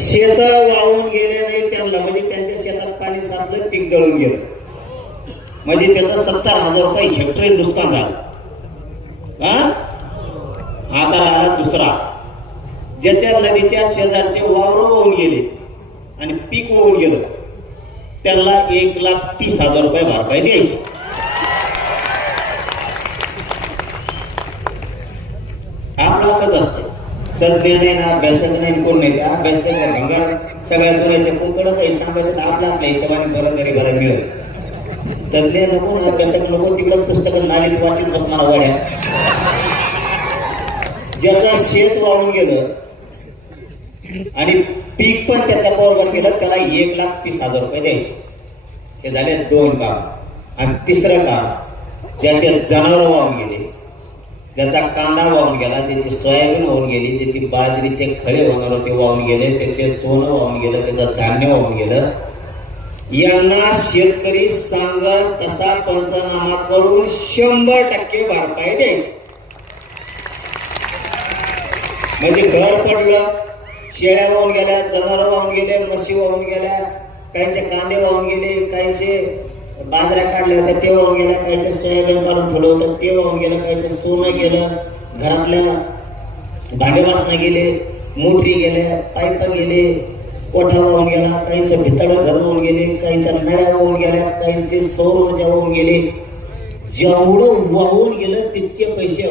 शेत वाहून गेले नाही त्यांना, म्हणजे त्यांच्या शेतात पाणी साचलं, पीक जळून गेलं, म्हणजे त्याचा 70,000 रुपये हेक्टरी नुकसान झालं. आता आला दुसरा, ज्याच्या नदीच्या शेजारचे वावर वाहून गेले आणि पीक वाहून गेलं, त्याला 1,30,000 रुपये भरपाई द्यायची. आपलं असंच असतं. तज्ञ नाही ना, अभ्यासक नाही, कोण नाही. त्या अभ्यासक भंगार सगळ्या दुनियाच्या कोकड काही सांगायचं, आपल्या आपल्या हिशोबाने बरं गरीबाला मिळेल. तज्ञ नको ना, अभ्यासक नको, तिकडं पुस्तकं नालीत वाचित बसणार वड्या. ज्याचं शेत वाहून गेलं आणि पीक पण त्याच्या बरोबर केलं, त्याला 1,30,000 रुपये द्यायचे. हे झाले 2 काम. आणि तिसरं काम, ज्याचे जनावर वाहून गेले, ज्याचा कांदा वाहून गेला, त्याची सोयाबीन वाहून गेली, त्याची बाजरीचे खळे होणार होते वाहून गेले, त्याचे सोनं वाहून गेलं, त्याचं धान्य वाहून गेलं, यांना शेतकरी सांगत तसा पंचनामा करून 100% भरपाई द्यायची. म्हणजे घर पडलं, शेळ्या वाहून गेल्या, जनावर वाहून गेले, म्हशी वाहून गेल्या, काहींचे कांदे वाहून गेले, काहींचे बाजऱ्या काढल्या होत्या ते वाहून गेल्या, काहीचे सोयाबीन काढून ठेवलं होतं ते वाहून गेलं, काहीचं सोनं गेलं, घरातल्या भांडे वासना गेले, मोटरी गेल्या, पाईप गेले, कोठा वाहून गेला, काहींचं भितडं घर वाहून गेले, काहींच्या नळ्या वाहून गेल्या, काहींचे सौर ऊर्जा वाहून गेले. जेवढं वाहून गेलं तितके पैसे